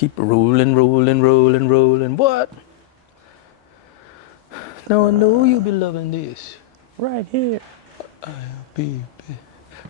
Keep rolling, rolling, rolling, rolling. What? Now I know you'll be loving this. Right here. I'll be.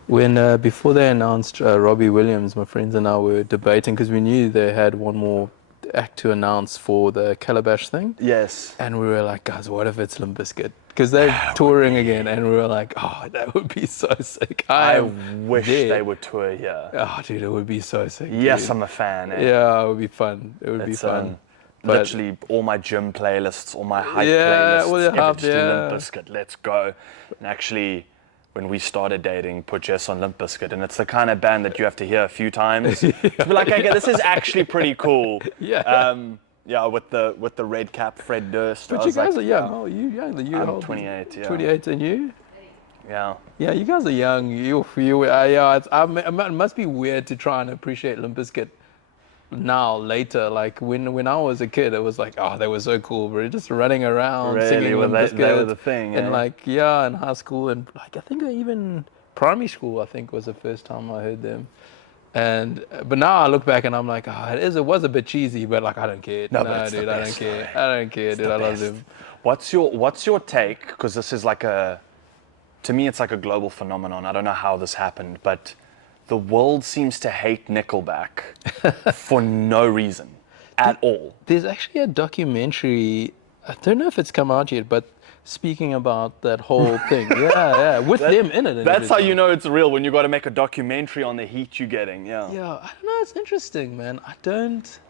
When before they announced Robbie Williams, my friends and I were debating because we knew they had one more act to announce for the Calabash thing. Yes. And we were like, guys, what if it's Limp Bizkit? Because they're touring again, and we were like, oh, that would be so sick. I wish they would tour here. Oh, dude, it would be so sick. Yes, dude. I'm a fan. Eh? Yeah, it would be fun. It would be fun. Literally all my gym playlists, all my hype playlists, everything Limp Bizkit, let's go. And actually, when we started dating, put Jess on Limp Bizkit, and it's the kind of band that you have to hear a few times to be like, okay, this is actually pretty cool. Yeah. Yeah, with the red cap, Fred Durst. But you guys are young. Oh, you young. I'm 28. Yeah. 28, and you? Yeah. Yeah, you guys are young. It must be weird to try and appreciate Limp Bizkit now, later. Like when I was a kid, it was like, oh, they were so cool. We're just running around singing Limp Bizkit. They were the thing. And like, yeah, in high school and like I think even primary school, I think was the first time I heard them. But now I look back and I'm like, oh, it was a bit cheesy, but like I don't care. No, dude, I don't care. I don't care, dude. I love them. What's your take? Because this is like to me, it's like a global phenomenon. I don't know how this happened, but the world seems to hate Nickelback for no reason at all. There's actually a documentary. I don't know if it's come out yet, but speaking about that whole thing. Yeah, with them in it. That's how you know it's real, when you got to make a documentary on the heat you're getting. Yeah. Yeah, I don't know. It's interesting, man. I don't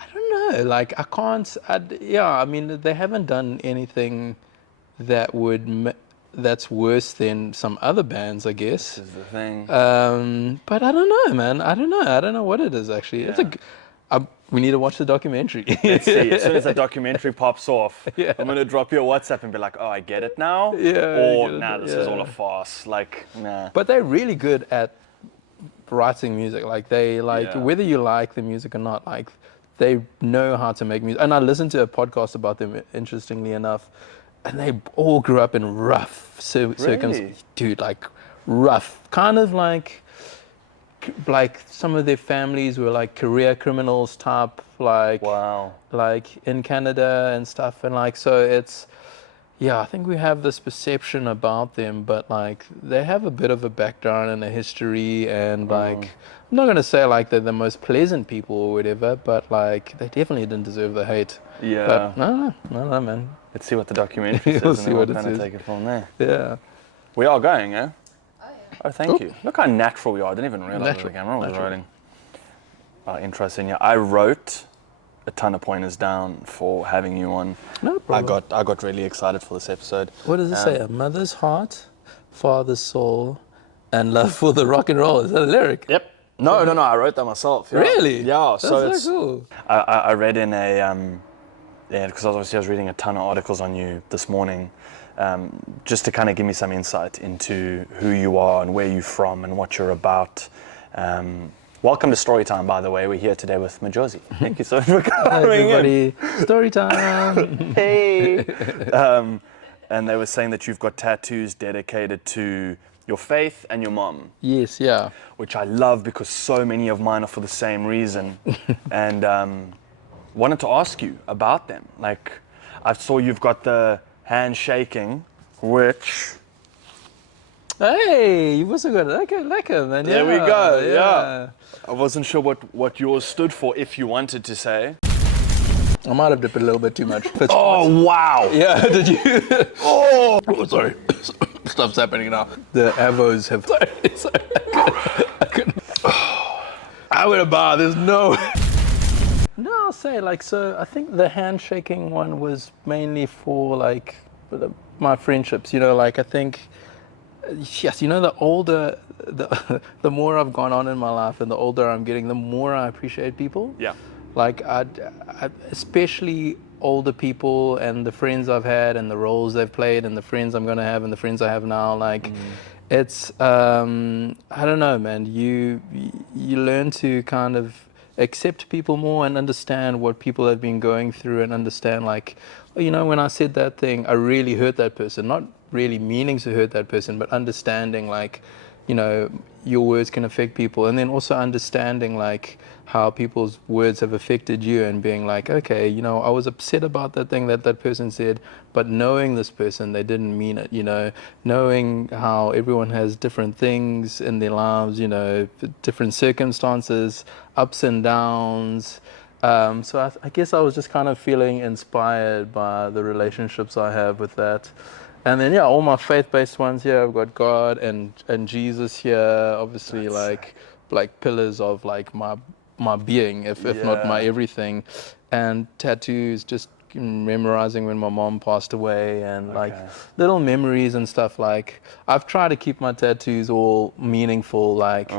know. Like, I can't. I mean, they haven't done anything that that's worse than some other bands, I guess. This is the thing. But I don't know, man. I don't know what it is actually. Yeah. We need to watch the documentary. Let's see. As soon as the documentary pops off, I'm gonna drop you a WhatsApp and be like, "Oh, I get it now," or "Nah, this is all a farce." Like, nah. But they're really good at writing music. Like whether you like the music or not, like they know how to make music. And I listened to a podcast about them, interestingly enough, and they all grew up in rough circumstances. Dude, like rough, kind of like some of their families were like career criminals type, like in Canada and stuff, and like so it's I think we have this perception about them, but like they have a bit of a background and a history, and like I'm not gonna say like they're the most pleasant people or whatever, but like they definitely didn't deserve the hate. Yeah. But no, man. Let's see what the documentary says, We'll and see then what we'll it kind of says. take it from there. Yeah. We are going, eh? Oh, thank Oh. you. Look how natural we are. I didn't even realize the camera was rolling. Interesting. Yeah, I wrote a ton of pointers down for having you on. No problem. I got really excited for this episode. What does it say? A mother's heart, father's soul, and love for the rock and roll. Is that a lyric? Yep. No, I wrote that myself. Yeah. Really? Yeah. That's so cool. I read in because obviously I was reading a ton of articles on you this morning, just to kind of give me some insight into who you are and where you're from and what you're about. Welcome to Storytime, by the way. We're here today with Majozi. Thank you so much for coming. Hi, everybody. Storytime. Hey. And they were saying that you've got tattoos dedicated to your faith and your mom. Yes, yeah. Which I love because so many of mine are for the same reason. And wanted to ask you about them. Like, I saw you've got the handshaking, which... Hey, you also got lekker, man. There we go, yeah. I wasn't sure what yours stood for, if you wanted to say. I might have dipped it a little bit too much. Oh, wow. Yeah, did you? Oh, sorry. Stuff's happening now. The avos have... Sorry. I couldn't. I would have barred. There's no... No, I'll say, like, so I think the handshaking one was mainly for, like, my friendships, you know, like, I think... Yes, you know, the older, the more I've gone on in my life and the older I'm getting, the more I appreciate people. Yeah. Like, I especially older people and the friends I've had and the roles they've played and the friends I'm going to have and the friends I have now. Like, it's, I don't know, man. You learn to kind of accept people more and understand what people have been going through and understand, like, you know, when I said that thing, I really hurt that person. Not really meaning to hurt that person, but understanding, like, you know, your words can affect people, and then also understanding like how people's words have affected you and being like, okay, I was upset about that thing that that person said, but knowing this person, they didn't mean it, knowing how everyone has different things in their lives, different circumstances, ups and downs. So I guess I was just kind of feeling inspired by the relationships I have with that. And then, yeah, all my faith-based ones here, I've got God and Jesus here, obviously, like pillars of like my being, if not my everything. And tattoos, just memorizing when my mom passed away, and like little memories and stuff. Like, I've tried to keep my tattoos all meaningful, like.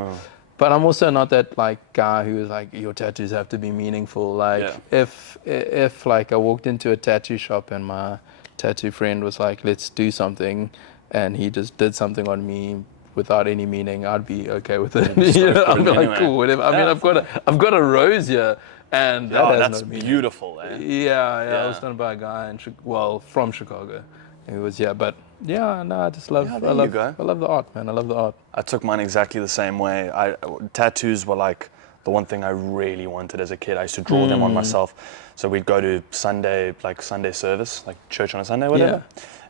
But I'm also not that like guy who is like, your tattoos have to be meaningful. Like if like I walked into a tattoo shop and my tattoo friend was like, let's do something, and he just did something on me without any meaning, I'd be okay with it. I'd be like, cool, whatever. I mean, I've got a rose here, and that has no meaning. Beautiful, eh? Yeah, it was done by a guy from Chicago. It was, but yeah, no, I just love, I love the art, man. I love the art. I took mine exactly the same way. Tattoos were like the one thing I really wanted as a kid. I used to draw them on myself. So we'd go to Sunday service, like church on a Sunday, whatever.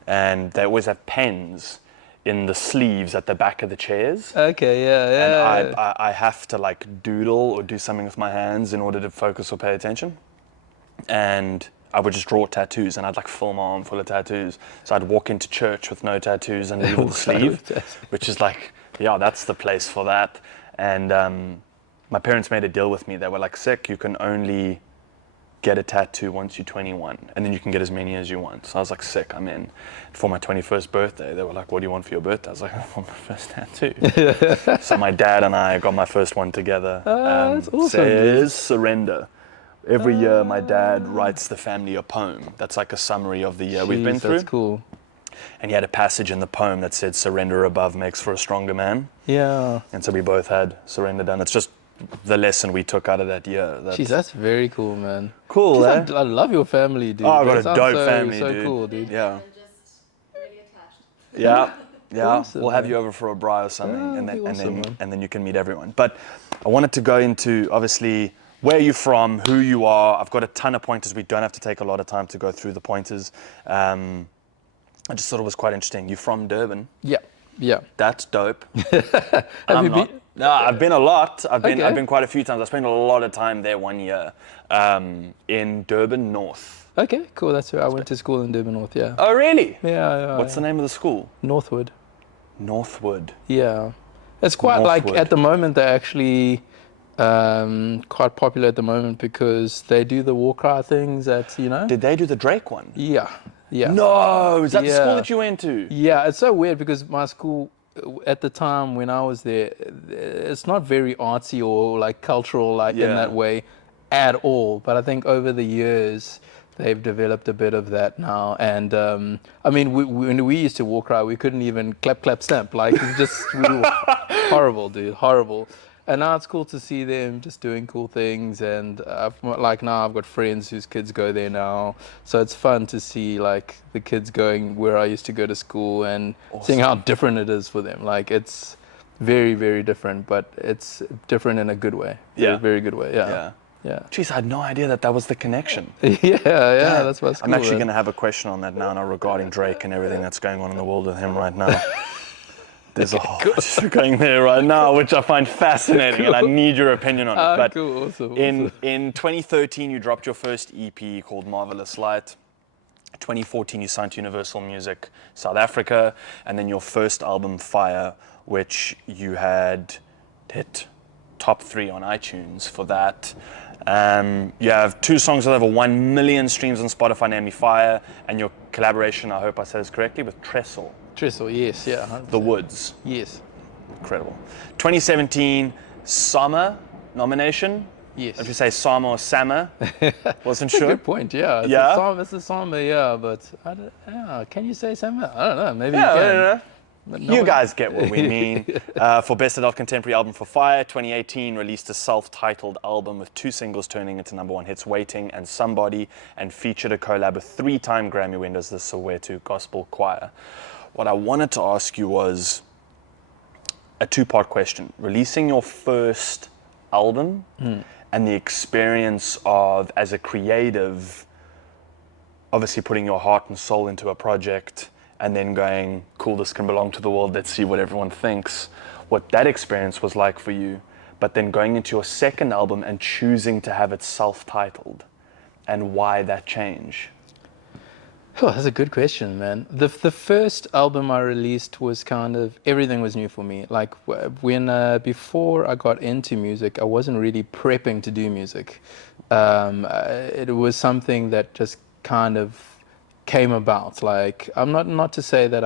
And they always have pens in the sleeves at the back of the chairs. Okay, yeah. And I have to like doodle or do something with my hands in order to focus or pay attention. And I would just draw tattoos, and I'd like fill my arm full of tattoos. So I'd walk into church with no tattoos and leave with the sleeve, which is like, that's the place for that. And my parents made a deal with me. They were like, sick, you can only get a tattoo once you're 21, and then you can get as many as you want. So I was like, sick, I'm in. For my 21st birthday, they were like, what do you want for your birthday? I was like, I want my first tattoo. So my dad and I got my first one together. That's awesome, says surrender. Every year, my dad writes the family a poem. That's like a summary of the year we've been through. That's cool. And he had a passage in the poem that said, surrender above makes for a stronger man. Yeah. And so we both had surrender done. It's just the lesson we took out of that year. Jeez, that's very cool, man. Cool, Jeez, I love your family, dude. Oh, I've got a dope family, so dude. Cool, dude. Yeah. Just really attached. Yeah. Awesome, we'll have man. you over for a braai or something, Yeah, and then you can meet everyone. But I wanted to go into, obviously, where you're from, who you are. I've got a ton of pointers. We don't have to take a lot of time to go through the pointers. I just thought it was quite interesting. You're from Durban. Yeah. That's dope. Have you been? No, I've been a lot. I've Okay. been quite a few times. I spent a lot of time there 1 year in Durban North. Okay, cool. That's where I went to school in Durban North. Yeah. Oh, really? Yeah. What's the name of the school? Northwood. Northwood. Yeah, it's quite like at the moment they're actually quite popular at the moment because they do the war cry things. Did they do the Drake one? Yeah. No, is that the school that you went to? Yeah, it's so weird because my school at the time when I was there, it's not very artsy or like cultural in that way at all. But I think over the years they've developed a bit of that now. And I mean, when we used to walk around, we couldn't even clap, stamp. Like we were horrible, dude, horrible. And now it's cool to see them just doing cool things. And now I've got friends whose kids go there now. So it's fun to see like the kids going where I used to go to school and seeing how different it is for them. Like it's very, very different, but it's different in a good way. Yeah. Very good way. Yeah. Jeez, I had no idea that was the connection. Yeah, that's what's cool. I'm actually going to have a question on that now regarding Drake and everything that's going on in the world with him right now. There's a whole bunch going there right now, which I find fascinating, and I need your opinion on it. But cool, awesome. In 2013, you dropped your first EP called Marvelous Light. 2014, you signed to Universal Music South Africa, and then your first album, Fire, which you had hit top 3 on iTunes for that. You have 2 songs with over 1 million streams on Spotify, namely Fire, and your collaboration, I hope I said this correctly, with Trestle. Trestle, yes, yeah. 100%. The Woods. Yes. Incredible. 2017, Sama nomination. Yes. If you say Sama or Sama, wasn't sure. Good point, yeah. It's a Sama, yeah, but can you say Sama? I don't know, maybe you can. You guys get what we mean. For Best Adult Contemporary Album for Fire, 2018 released a self-titled album with 2 singles turning into #1 hits, Waiting and Somebody, and featured a collab with 3-time Grammy winners, the Soweto Gospel Choir. What I wanted to ask you was a 2-part question. Releasing your first album and the experience of, as a creative, obviously putting your heart and soul into a project and then going, cool, this can belong to the world, let's see what everyone thinks, what that experience was like for you, but then going into your second album and choosing to have it self-titled, and why that change? Oh, that's a good question, man. The first album I released was kind of, everything was new for me. Like when before I got into music, I wasn't really prepping to do music. It was something that just kind of came about. Like I'm not to say that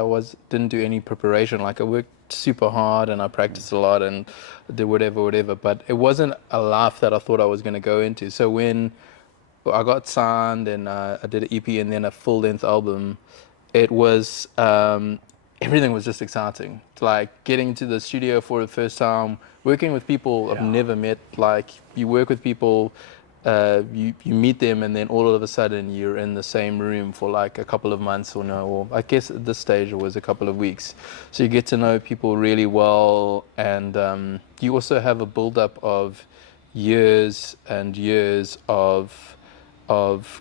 didn't do any preparation. Like I worked super hard and I practiced a lot and did whatever. But it wasn't a life that I thought I was going to go into. So when I got signed and I did an EP and then a full-length album, it was everything was just exciting. Like getting to the studio for the first time, working with people I've never met. Like you work with people, you meet them, and then all of a sudden you're in the same room for like a couple of months or I guess at this stage it was a couple of weeks. So you get to know people really well, and you also have a build-up of years and years of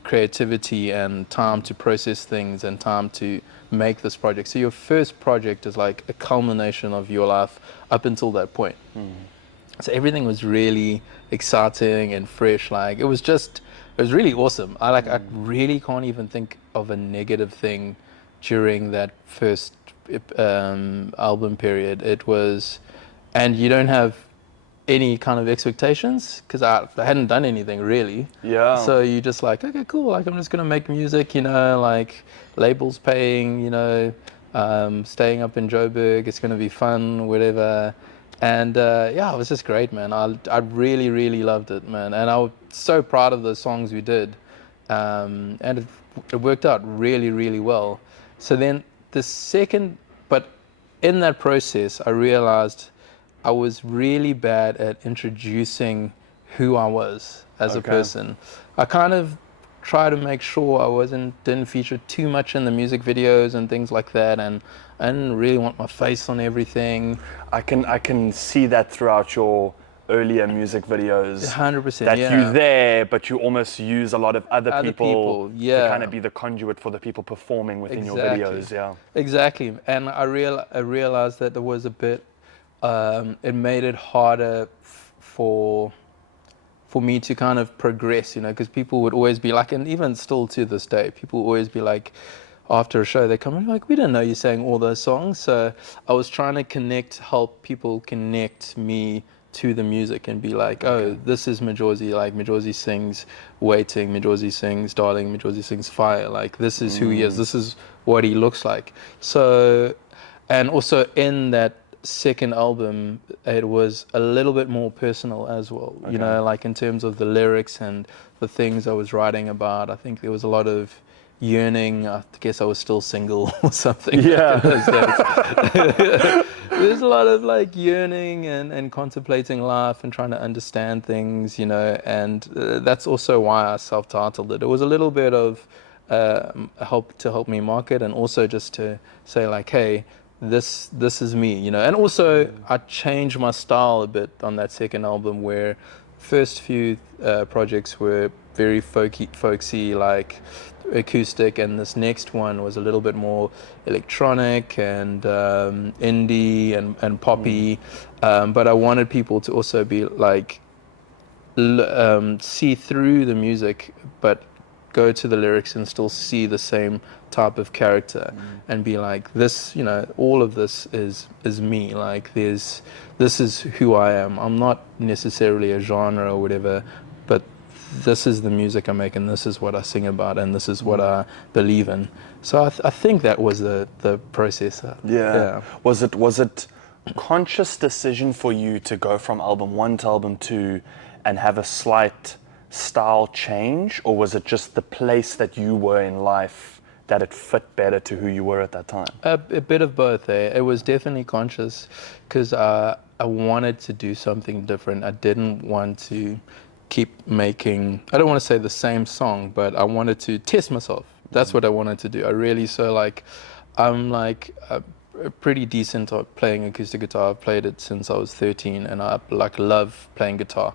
creativity and time to process things and time to make this project. So your first project is like a culmination of your life up until that point. So everything was really exciting and fresh. Like it was really awesome. I really can't even think of a negative thing during that first album period. It was, and you don't have any kind of expectations because I hadn't done anything really. Yeah. So you just like, okay, cool. Like I'm just gonna make music, like labels paying, staying up in Joburg. It's gonna be fun, whatever. And yeah, it was just great, man. I really, really loved it, man. And I was so proud of the songs we did. And it worked out really, really well. So then but in that process, I realized I was really bad at introducing who I was as a person. I kind of try to make sure I didn't feature too much in the music videos and things like that, and I didn't really want my face on everything. I can see that throughout your earlier music videos. 100%. That you're there, but you almost use a lot of other people to kind of be the conduit for the people performing within your videos. Yeah. Exactly. And I realized that there was a bit. It made it harder for me to kind of progress, because people would always be like, and even still to this day, people always be like, after a show, they come in like, we didn't know you sang all those songs. So I was trying to help people connect me to the music and be like, oh, this is Majozi. Like Majozi sings Waiting, Majozi sings Darling, Majozi sings Fire. Like this is who he is. This is what he looks like. So, and also in that second album, it was a little bit more personal as well, like in terms of the lyrics and the things I was writing about. I think there was a lot of yearning. I guess I was still single or something. Yeah. There's a lot of like yearning and contemplating life and trying to understand things, and that's also why I self-titled it. It was a little bit of help me market, and also just to say like, hey, this is me, and also I changed my style a bit on that second album, where first few projects were very folksy, like acoustic, and this next one was a little bit more electronic and indie and poppy, but I wanted people to also be like see through the music but go to the lyrics and still see the same type of character and be like, this, all of this is me. Like this is who I am. I'm not necessarily a genre or whatever, but this is the music I make, and this is what I sing about, and this is what I believe in. So I think that was the process. Yeah. Was it conscious decision for you to go from album 1 to album 2 and have a slight style change, or was it just the place that you were in life that it fit better to who you were at that time? A bit of both. It was definitely conscious because I wanted to do something different. I didn't want to keep making, I don't want to say the same song, but I wanted to test myself. That's what I wanted to do. I'm pretty decent at playing acoustic guitar. I've played it since I was 13, and I love playing guitar.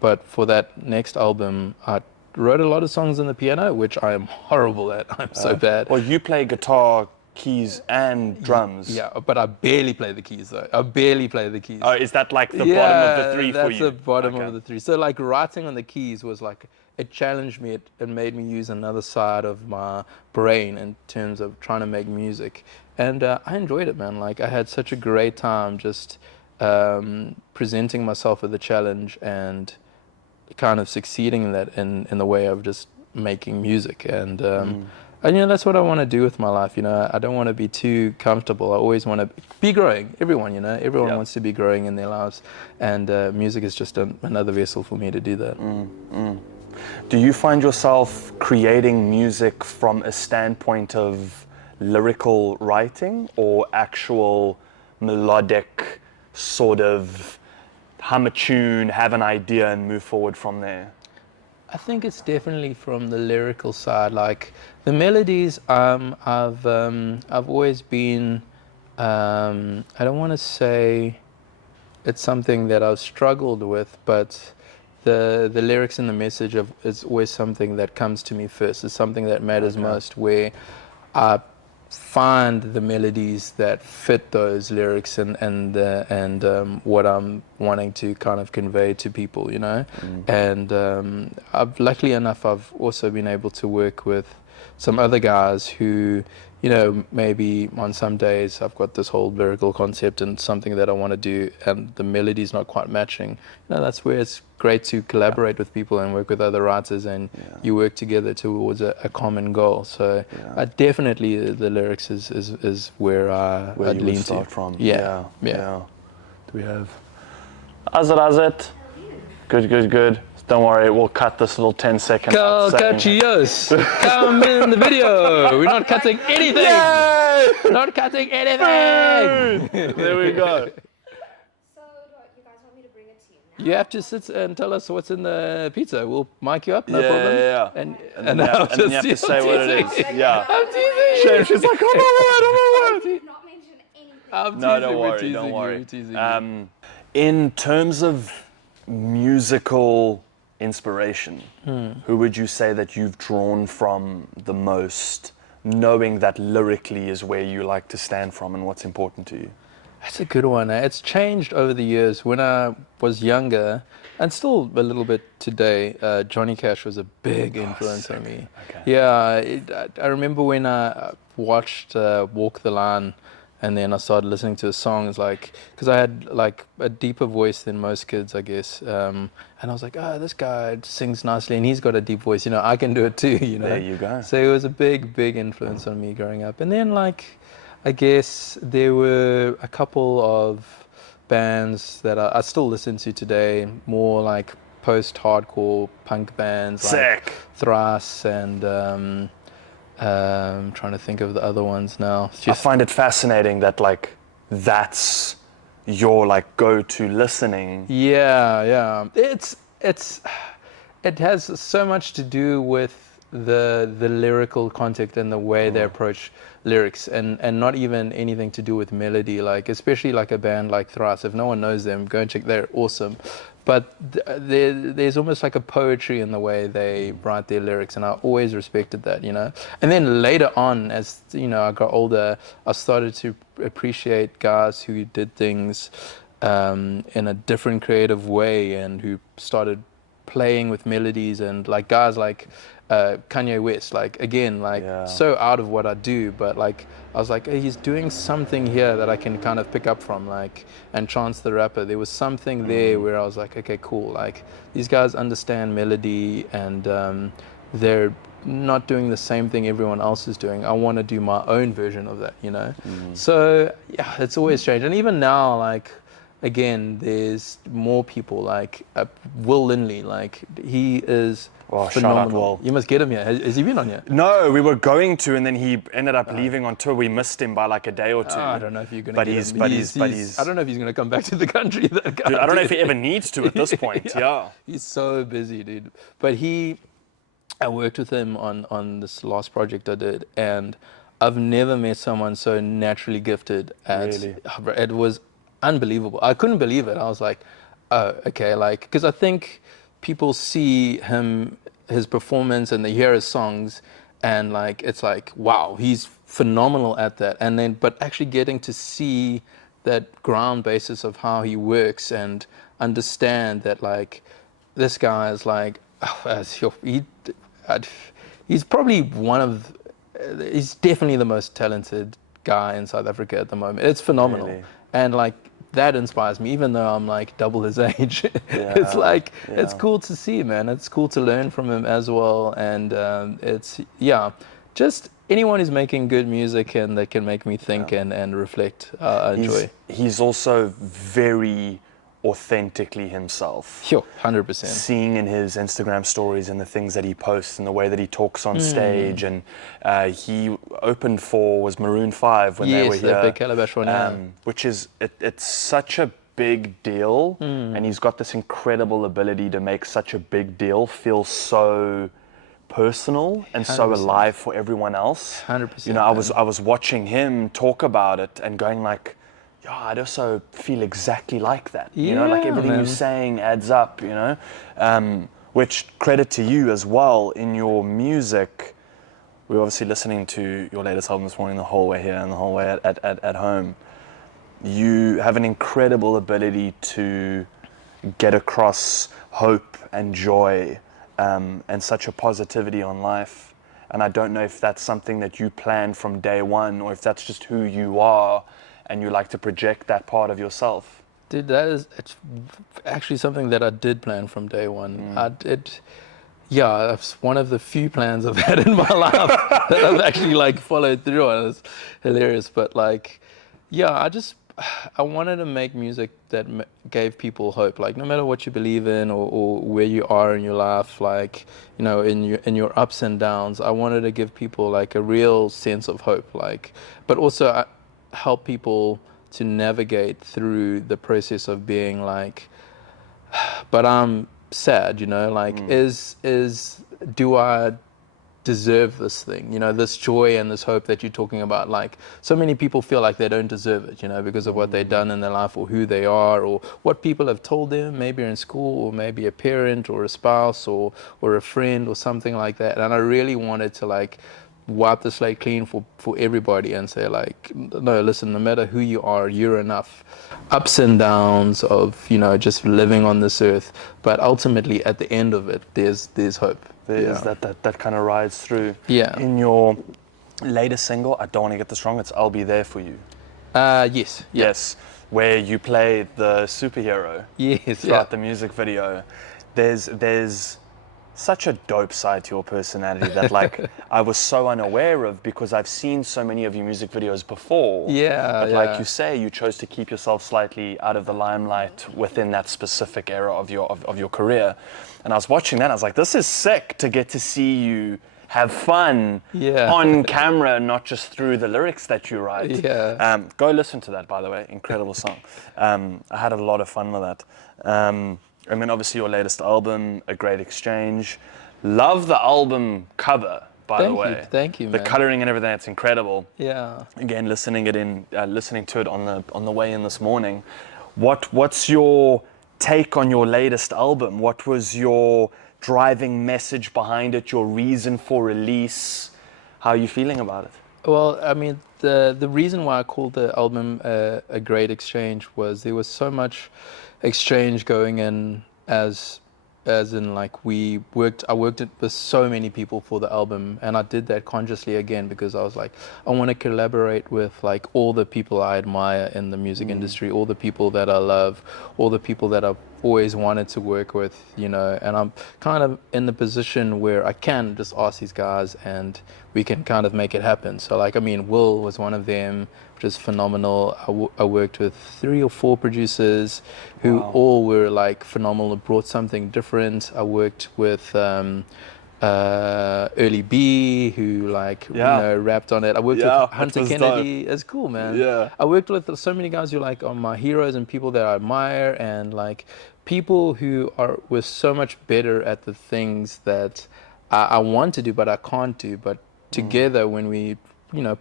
But for that next album, I wrote a lot of songs on the piano, which I am horrible at. I'm so bad. Well, you play guitar, keys, and drums. Yeah, but I barely play the keys though. I barely play the keys. Oh, is that like the bottom of the three for you? That's the bottom of the three. So like writing on the keys was like, it challenged me. It made me use another side of my brain in terms of trying to make music. And I enjoyed it, man. Like I had such a great time just presenting myself with a challenge and kind of succeeding in that in the way of just making music. And that's what I want to do with my life. I don't want to be too comfortable. I always want to be growing. Everyone, everyone wants to be growing in their lives, and music is just another vessel for me to do that. Do you find yourself creating music from a standpoint of lyrical writing or actual melodic sort of hum a tune, have an idea, and move forward from there? I think it's definitely from the lyrical side. Like the melodies, I've always been. I don't want to say it's something that I've struggled with, but the lyrics and the message is always something that comes to me first. It's something that matters most. Where I find the melodies that fit those lyrics and what I'm wanting to kind of convey to people, And luckily enough, I've also been able to work with some other guys who, maybe on some days I've got this whole lyrical concept and something that I want to do, and the melody's not quite matching. That's where it's great to collaborate with people and work with other writers, and you work together towards a common goal. So definitely the lyrics is where I'd you lean would start to. from. Yeah. Do we have? How's it? Good. Don't worry, we'll cut this little 10-second. Calcachios, come in the video. We're not cutting anything. Yay! Not cutting anything. There we go. So, you guys want me to bring it to you now? You have to sit and tell us what's in the pizza. We'll mic you up, no problem. Yeah. And then you have to say what it is. Yeah. I'm teasing. She's like, I'm all right. Not mention anything. I'm No, teasing. don't worry. We're teasing you. In terms of musical inspiration, who would you say that you've drawn from the most, knowing that lyrically is where you like to stand from and what's important to you? That's a good one. It's changed over the years. When I was younger, and still a little bit today, Johnny Cash was a big influence on me. Okay. Yeah, I remember when I watched Walk the Line, and then I started listening to his songs, because I had like a deeper voice than most kids, I guess. And I was like, this guy sings nicely, and he's got a deep voice. I can do it too. There you go. So it was a big influence on me growing up. And then I guess there were a couple of bands that I still listen to today, more like post-hardcore punk bands. Sick. Like Thrice and. I'm trying to think of the other ones now. I find it fascinating that that's your go-to listening. Yeah. It has so much to do with the lyrical content and the way they approach lyrics, and not even anything to do with melody. Especially a band like Thrice. If no one knows them, go and check. They're awesome. But there's almost like a poetry in the way they write their lyrics, and I always respected that, And then later on, as I got older, I started to appreciate guys who did things in a different creative way, and who started playing with melodies, and guys like Kanye West, so out of what I do, but I was like, hey, he's doing something here that I can kind of pick up from, and Chance the Rapper. There was something there where I was like, okay, cool. These guys understand melody, and they're not doing the same thing everyone else is doing. I want to do my own version of that, So yeah, it's always changed. And even now, again, there's more people Will Lindley. He is phenomenal. Shout out Will. You must get him here. Has he been on here? No, we were going to, and then he ended up leaving on tour. We missed him by a day or two. I don't know if you're going to But get he's, him. but he's. I don't know if he's going to come back to the country. That guy, Dude, I don't know if he ever needs to at this point. Yeah. He's so busy, dude. But I worked with him on this last project I did, and I've never met someone so naturally gifted. Really? It was unbelievable. I couldn't believe it. I was like, Oh, okay. Like, because I think people see his performance, and they hear his songs, and like it's like, wow, he's phenomenal at that. And then, but actually getting to see that ground basis of how he works and understand that, like, this guy is like, I'd- he's probably he's definitely the most talented guy in South Africa at the moment. It's phenomenal. Really? And like that inspires me, even though I'm like double his age. It's Yeah, like, it's yeah. cool to see, man. It's cool to learn from him as well. And it's, yeah, just anyone who's making good music and that can make me think and reflect, I enjoy. He's also very authentically himself. Sure, 100%. Seeing in his Instagram stories and the things that he posts and the way that he talks on stage, and he opened for was Maroon 5 when they were Yes, here, that big Calabash one, yeah. which is it's such a big deal, and he's got this incredible ability to make such a big deal feel so personal and so 100%. alive for everyone else. 100%. You know, I was watching him talk about it and going like, yeah, I'd also feel exactly like that. You know, like Yeah, everything man. you're saying adds up, you know. Which credit to you as well in your music. We're obviously listening to your latest album this morning the whole way here and the whole way at home. You have an incredible ability to get across hope and joy, and such a positivity on life. And I don't know if that's something that you planned from day one, or if that's just who you are and you like to project that part of yourself. Dude, it's actually something that I did plan from day one. Yeah, it's one of the few plans I've had in my life that I've actually like followed through on. It's hilarious, but like, yeah, I wanted to make music that gave people hope. Like, no matter what you believe in, or where you are in your life, like, you know, in your ups and downs, I wanted to give people like a real sense of hope. Like, but also help people to navigate through the process of being like, but I'm sad, you know, like, do I deserve this thing, you know, this joy and this hope that you're talking about? Like, so many people feel like they don't deserve it, you know, because of what they've done in their life, or who they are, or what people have told them, maybe in school, or maybe a parent or a spouse or a friend or something like that. And I really wanted to like wipe the slate clean for everybody and say like, no, listen, no matter who you are, you're enough. Ups and downs of, you know, just living on this earth, but ultimately at the end of it, there's hope. There's that kind of rides through. Yeah. In your latest single, I don't want to get this wrong, it's I'll Be There For You. Yes. Yeah. Yes, where you play the superhero Yes. throughout the music video. There's such a dope side to your personality that like I was so unaware of, because I've seen so many of your music videos before. Yeah. But like you say, you chose to keep yourself slightly out of the limelight within that specific era of your career. And I was watching that, I was like, this is sick to get to see you have fun on camera, not just through the lyrics that you write. Yeah. Go listen to that, by the way. Incredible song. I had a lot of fun with that. And then obviously your latest album, A Great Exchange. Love the album cover, by the way. Thank you, man. The coloring and everything, it's incredible. Yeah. Again, listening to it on the way in this morning. What's your take on your latest album? What was your driving message behind it, your reason for release? How are you feeling about it? Well, I mean, the reason why I called the album A Great Exchange was there was so much exchange going in, as in like I worked with so many people for the album, and I did that consciously again because I was like, I want to collaborate with like all the people I admire in the music industry, all the people that I love, all the people that I've always wanted to work with, you know, and I'm kind of in the position where I can just ask these guys and we can kind of make it happen. So like, I mean, Will was one of them, which is phenomenal. I worked with 3 or 4 producers who all were like phenomenal, brought something different. I worked with Early B, who like you know rapped on it. I worked with Hunter Kennedy. Dope. It's cool, man. Yeah. I worked with so many guys who like are my heroes and people that I admire, and like people who were so much better at the things that I want to do but I can't do. But together, when we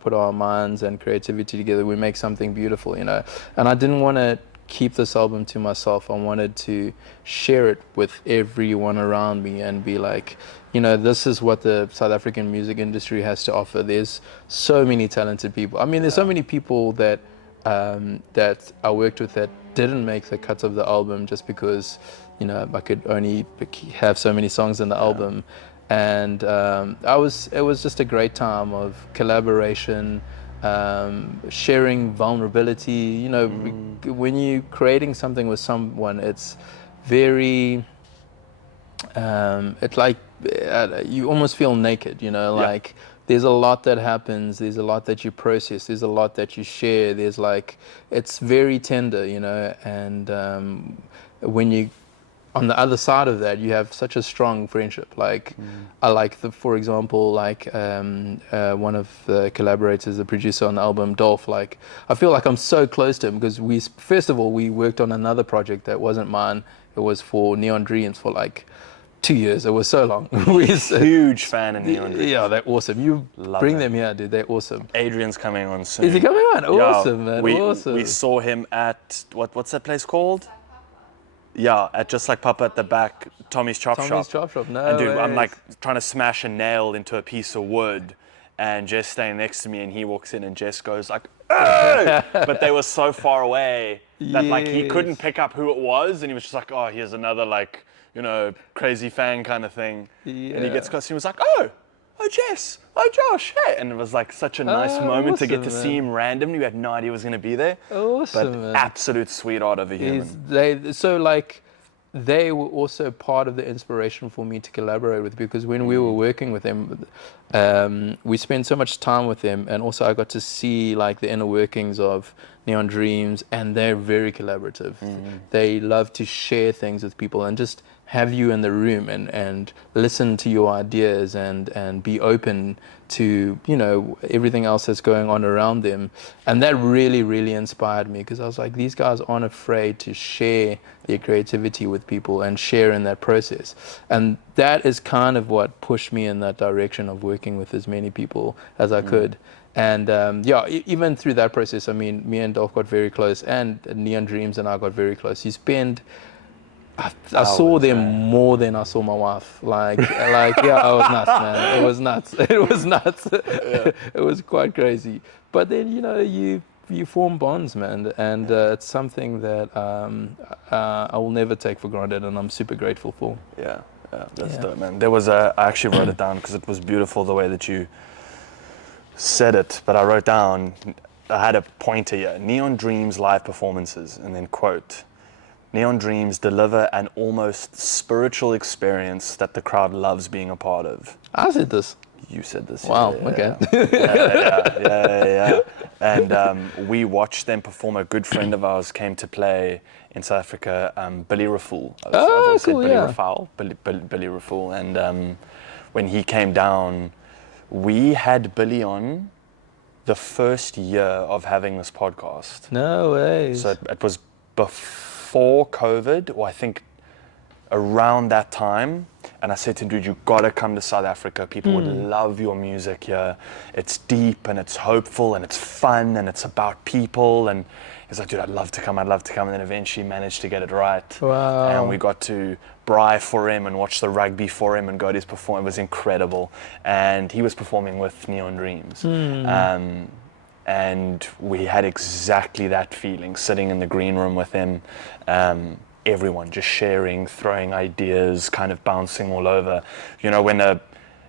put our minds and creativity together, we make something beautiful, you know. And I didn't want to keep this album to myself. I wanted to share it with everyone around me and be like, this is what the South African music industry has to offer. There's so many talented people. I mean, there's so many people that that I worked with that didn't make the cut of the album just because, I could only have so many songs in the album. And it was just a great time of collaboration, sharing vulnerability. When you're creating something with someone, it's very, it's like you almost feel naked, like there's a lot that happens, there's a lot that you process, there's a lot that you share, there's like, it's very tender, and when you on the other side of that, you have such a strong friendship. Like, I like for example, like one of the collaborators, the producer on the album, Dolph. Like, I feel like I'm so close to him because first of all, we worked on another project that wasn't mine. It was for Neon Dreams for like 2 years. It was so long. Huge fan of Neon Dreams. Yeah, they're awesome. You Love bring them. them here, dude. They're awesome. Adrian's coming on soon. Is he coming on? Awesome, man. Awesome. We saw him at what's that place called? Yeah, at Just Like Papa at the back, Tommy's Chop Shop. Tommy's Chop Shop, no And dude, ways. I'm like trying to smash a nail into a piece of wood, and Jess staying next to me, and he walks in, and Jess goes like, "Hey!" But they were so far away that like he couldn't pick up who it was, and he was just like, "Oh, here's another like, crazy fan kind of thing." Yeah. And he gets close, and he was like, "Oh Jess, oh Josh, hey!" And it was like such a nice moment to get to see him randomly. We had no idea he was going to be there. Awesome, but man. absolute sweetheart of a human. They were also part of the inspiration for me to collaborate with, because when we were working with them, we spent so much time with them, and also I got to see like the inner workings of Neon Dreams, and they're very collaborative. They love to share things with people and just have you in the room and listen to your ideas and be open to everything else that's going on around them. And that really, really inspired me, because I was like, these guys aren't afraid to share their creativity with people and share in that process. And that is kind of what pushed me in that direction of working with as many people as I could. And even through that process, I mean, me and Dolph got very close, and Neon Dreams and I got very close. I saw them more than I saw my wife. Like, yeah, it was nuts, man. It was nuts. It was nuts. It was quite crazy. But then, you form bonds, man, and it's something that I will never take for granted, and I'm super grateful for. Yeah, that's dope, man. There was I actually wrote it down because it was beautiful the way that you said it. But I wrote down, I had a pointer here: Neon Dreams live performances, and then quote. Neon Dreams deliver an almost spiritual experience that the crowd loves being a part of. I said this. You said this. Wow, yeah, okay. Yeah. And we watched them perform. A good friend of ours came to play in South Africa, Billy Raffoul. I've always said cool, Billy yeah. Raffoul, Billy Raffoul. And when he came down, we had Billy on the first year of having this podcast. No way. So it was before COVID, or I think around that time. And I said to him, dude, you gotta come to South Africa. People would love your music here. It's deep and it's hopeful and it's fun and it's about people. And he's like, dude, I'd love to come. And then eventually managed to get it right. Wow. And we got to braai for him and watch the rugby for him and go to his performance. It was incredible. And he was performing with Neon Dreams. And we had exactly that feeling, sitting in the green room with him. Everyone just sharing, throwing ideas, kind of bouncing all over. When an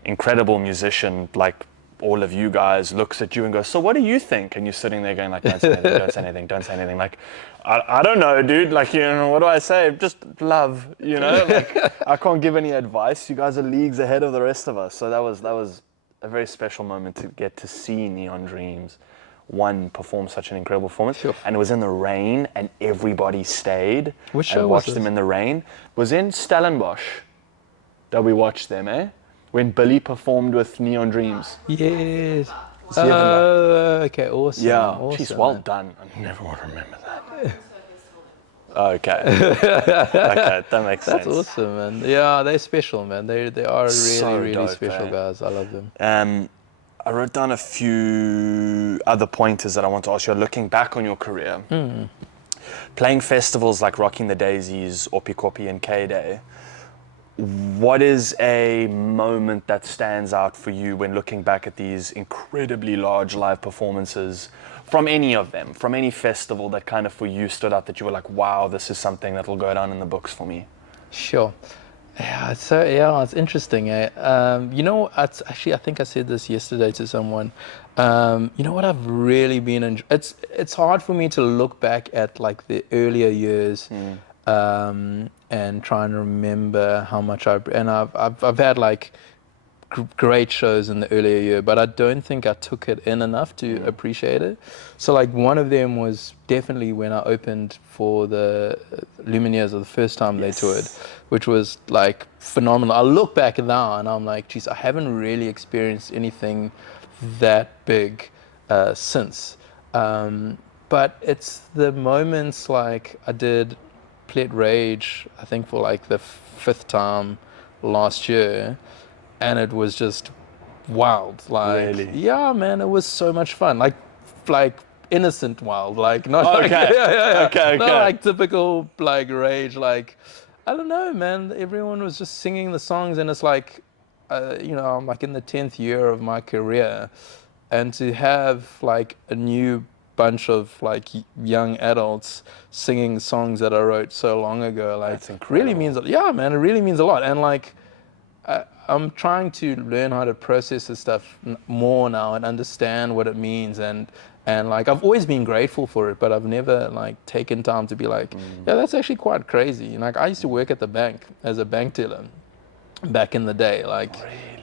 incredible musician like all of you guys looks at you and goes, so what do you think? And you're sitting there going like, don't say anything, don't say anything, don't say anything. Like, I don't know, dude. Like, what do I say? Just love, Like, I can't give any advice. You guys are leagues ahead of the rest of us. So that was a very special moment to get to see Neon Dreams perform such an incredible performance. Sure. And it was in the rain and everybody stayed. Which show and was watched this? them in the rain. It was in Stellenbosch that we watched them, when Billy performed with Neon Dreams. Yes. So you haven't Okay, awesome. Yeah, awesome, geez, well man. done. I never would remember that. Okay, that makes sense. That's awesome, man. Yeah, they're special, man. They are really, So really dope, special eh? guys. I love them. I wrote down a few other pointers that I want to ask you. Looking back on your career, Playing festivals like Rocking the Daisies, Oppikopi and K-Day, what is a moment that stands out for you when looking back at these incredibly large live performances from any of them, from any festival that kind of for you stood out that you were like, wow, this is something that will go down in the books for me? Sure. Yeah, so yeah, it's interesting. You know, actually, I think I said this yesterday to someone. You know what I've really been it's hard for me to look back at like the earlier years, and try and remember how much I've had like great shows in the earlier year, but I don't think I took it in enough to appreciate it. So like one of them was definitely when I opened for the Lumineers, or the first time they toured, which was like phenomenal. I look back now and I'm like, geez, I haven't really experienced anything that big since. But it's the moments like I did Plet Rage, I think for like the fifth time last year, and it was just wild. Like, Really? yeah, man, it was so much fun. Like innocent wild. Like, not Oh, like, okay. yeah. Okay. Not like typical like rage. Like, I don't know, man. Everyone was just singing the songs, and it's like, you know, I'm like in the 10th year of my career, and to have like a new bunch of like young adults singing songs that I wrote so long ago, like, That's incredible. really means, yeah, man, it really means a lot. And like, I'm trying to learn how to process this stuff more now and understand what it means, and like I've always been grateful for it, but I've never like taken time to be like, yeah, that's actually quite crazy. Like I used to work at the bank as a bank teller back in the day. Like,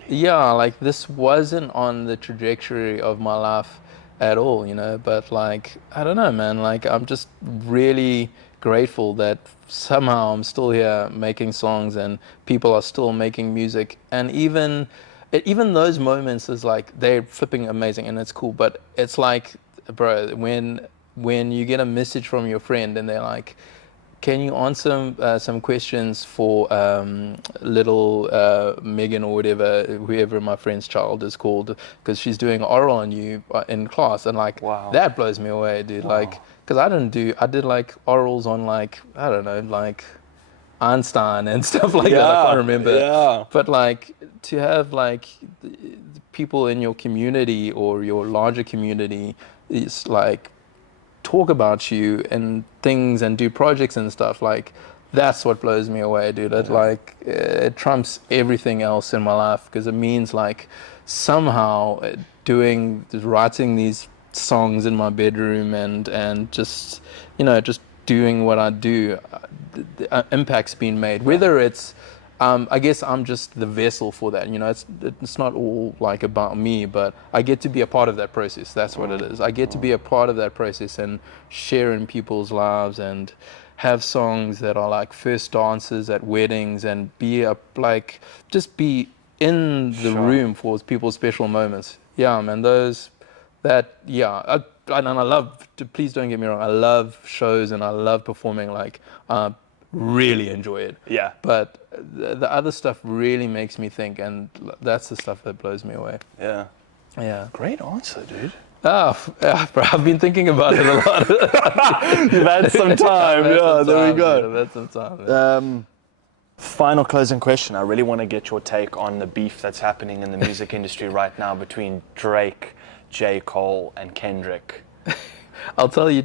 yeah, like this wasn't on the trajectory of my life at all, you know. But like, I don't know, man. Like I'm just really grateful that somehow I'm still here making songs and people are still making music, and even those moments is like they're flipping amazing and it's cool. But it's like, bro, when you get a message from your friend and they're like, can you answer some questions for little Megan or whatever, whoever my friend's child is called, because she's doing oral on you in class, and like, Wow. that blows me away, dude. Wow. Like, because I did like orals on like, I don't know, like Einstein and stuff like that. I can't remember. Yeah. But like to have like the people in your community or your larger community is like talk about you and things and do projects and stuff, like that's what blows me away, dude. It like it trumps everything else in my life, because it means like somehow writing these songs in my bedroom and just, you know, just doing what I do, the impact's been made, whether it's I guess I'm just the vessel for that. You know, it's not all like about me, but I get to be a part of that process. That's what it is. I get to be a part of that process and share in people's lives and have songs that are like first dances at weddings and just be in the room for people's special moments. Yeah, man, and I love, please don't get me wrong, I love shows and I love performing, like, really enjoy it. Yeah. But the other stuff really makes me think, and that's the stuff that blows me away. Yeah. Yeah. Great answer, dude. Bro, I've been thinking about it a lot. You've had some time. Yeah, there we go. Dude, I've had some time. Man. Final closing question. I really want to get your take on the beef that's happening in the music industry right now between Drake, J. Cole, and Kendrick. I'll tell you.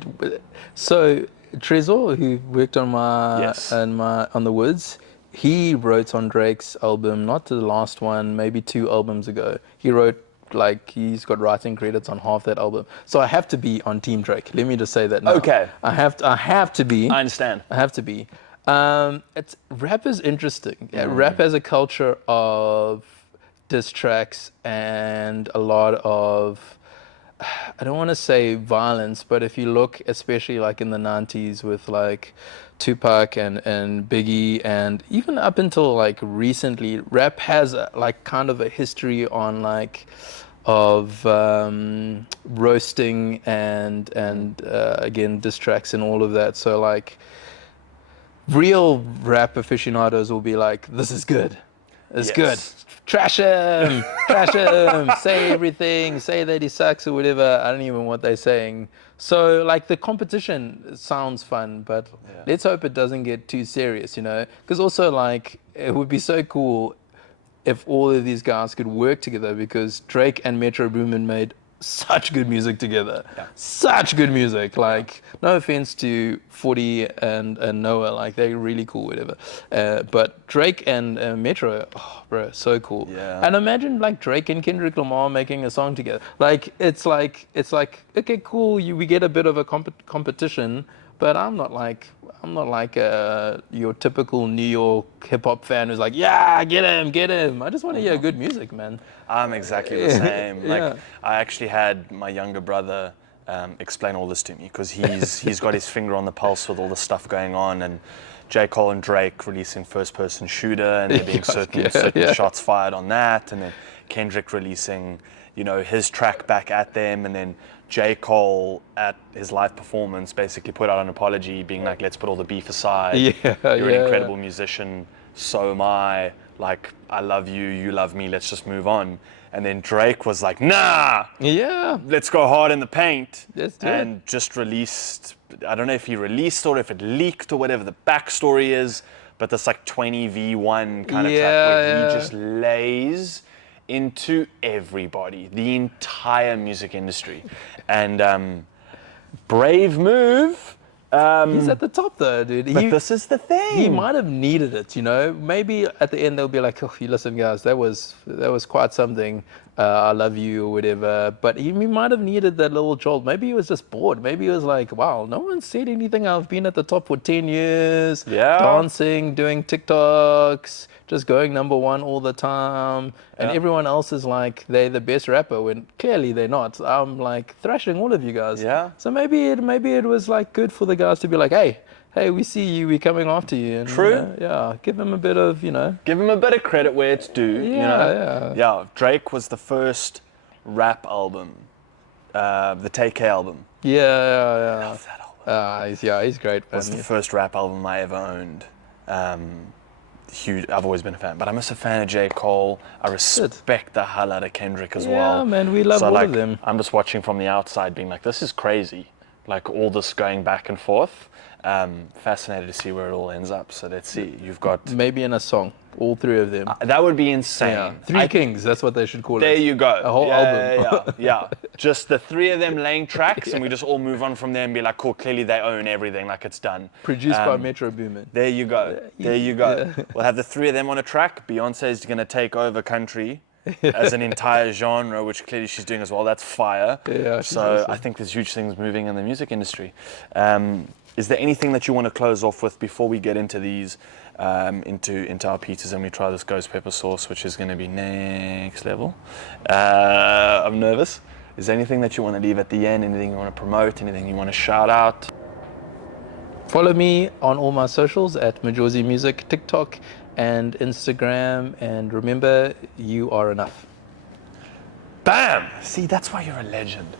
So Trezor, who worked on on the Woods, he wrote on Drake's album, not the last one, maybe 2 albums ago. He wrote, like, he's got writing credits on half that album. So I have to be on Team Drake. Let me just say that now. Okay. I have to be. I understand. I have to be. Rap is interesting. Yeah, rap has a culture of diss tracks and a lot of, I don't want to say violence, but if you look, especially like in the 90s with like Tupac and Biggie, and even up until like recently, rap has like kind of a history on like of roasting and again diss tracks and all of that. So like real rap aficionados will be like, this is good. is Yes. good. Trash him, say everything, say that he sucks or whatever. I don't even know what they're saying. So like the competition sounds fun, but let's hope it doesn't get too serious, you know? Because also like it would be so cool if all of these guys could work together, because Drake and Metro Boomin made such good music together. Such good music. Like, no offense to 40 and Noah, like they're really cool, whatever. But Drake and Metro, oh, bro, so cool. Yeah. And imagine like Drake and Kendrick Lamar making a song together. Like, it's like okay, cool. We get a bit of a competition, but I'm not like your typical New York hip hop fan who's like, yeah, get him. I just want to hear good music, man. I'm exactly the same. Like, Yeah. I actually had my younger brother explain all this to me, because he's got his finger on the pulse with all the stuff going on, and J. Cole and Drake releasing First Person Shooter, and there being certain shots fired on that, and then Kendrick releasing, you know, his track Back at Them, and then J. Cole at his live performance basically put out an apology being like, let's put all the beef aside. You're an incredible musician, so am I. Like, I love you, you love me, let's just move on. And then Drake was like, nah, let's go hard in the paint. And just released, I don't know if he released or if it leaked or whatever the backstory is, but this like 20v1 kind of track where he just lays into everybody, the entire music industry. And brave move. He's at the top though, dude. But this is the thing. He might have needed it, you know. Maybe at the end they'll be like, "Oh, listen, guys, that was quite something. I love you or whatever." But he might have needed that little jolt. Maybe he was just bored. Maybe he was like, "Wow, no one said anything. I've been at the top for 10 years, dancing, doing TikToks, just going #1 all the time, and everyone else is like they're the best rapper when clearly they're not. I'm like thrashing all of you guys. Yeah. So maybe it was like good for the guys to be like, hey, we see you, we're coming after you. And, True. You know, give him a bit of, you know. Give him a bit of credit where it's due. Yeah, you know? Yeah. Drake was the first rap album, the Take Care album. Yeah. I love that album. He's great. It was the first rap album I ever owned. Huge. I've always been a fan, but I'm also a fan of J. Cole. I respect the hell out of Kendrick as well. Yeah, man, we love all of them. I'm just watching from the outside, being like, this is crazy. Like all this going back and forth. Fascinated to see where it all ends up. So let's see. You've got maybe in a song, all three of them. That would be insane. Yeah. Three Kings. That's what they should call it. There you go. A whole album. Yeah. Just the three of them laying tracks, and we just all move on from there and be like, cool. Clearly they own everything. Like it's done. Produced by Metro Boomin. There you go. We'll have the three of them on a track. Beyonce's going to take over country as an entire genre, which clearly she's doing as well. That's fire. Yeah. So awesome. I think there's huge things moving in the music industry. Is there anything that you want to close off with before we get into these, into our pizzas and we try this ghost pepper sauce, which is going to be next level? I'm nervous. Is there anything that you want to leave at the end? Anything you want to promote? Anything you want to shout out? Follow me on all my socials at Majozi Music, TikTok and Instagram. And remember, you are enough. Bam! See, that's why you're a legend.